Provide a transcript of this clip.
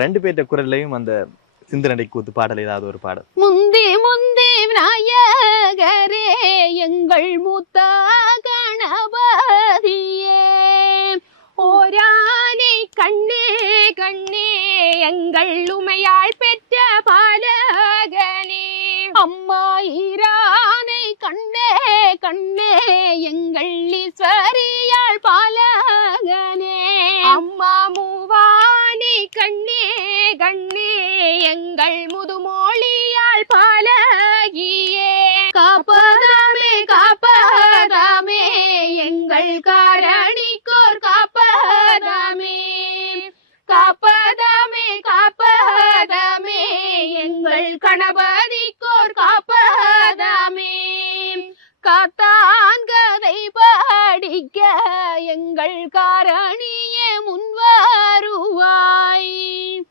2 பேர்ட்ட குரல்லையும் அந்த சிந்தனை கூத்து பாடல் ஏதாவது ஒரு பாடல். முந்தி முந்தி விநாயகரே எங்கள் மூத்த கணபதியே, ஓரானை கண்ணே கண்ணே எங்கள் உமையாள் பெற்ற பாலகனே, அம்மா ஈரானை கண்ணே கண்ணே எங்கள் ஈஸ்வரியாள் பாலகனே, அம்மா மூவானை கண்ணே கண்ணே எங்கள் முதுமொழியாள் பாலகியே, காப்பதாமே காப்பதாமே எங்கள் காரணிக்கோர் காப்பதாமே, காப்பதாமே காப்பதாமே எங்கள் கணபதிக்கோர் காப்பதாமே, காத்தா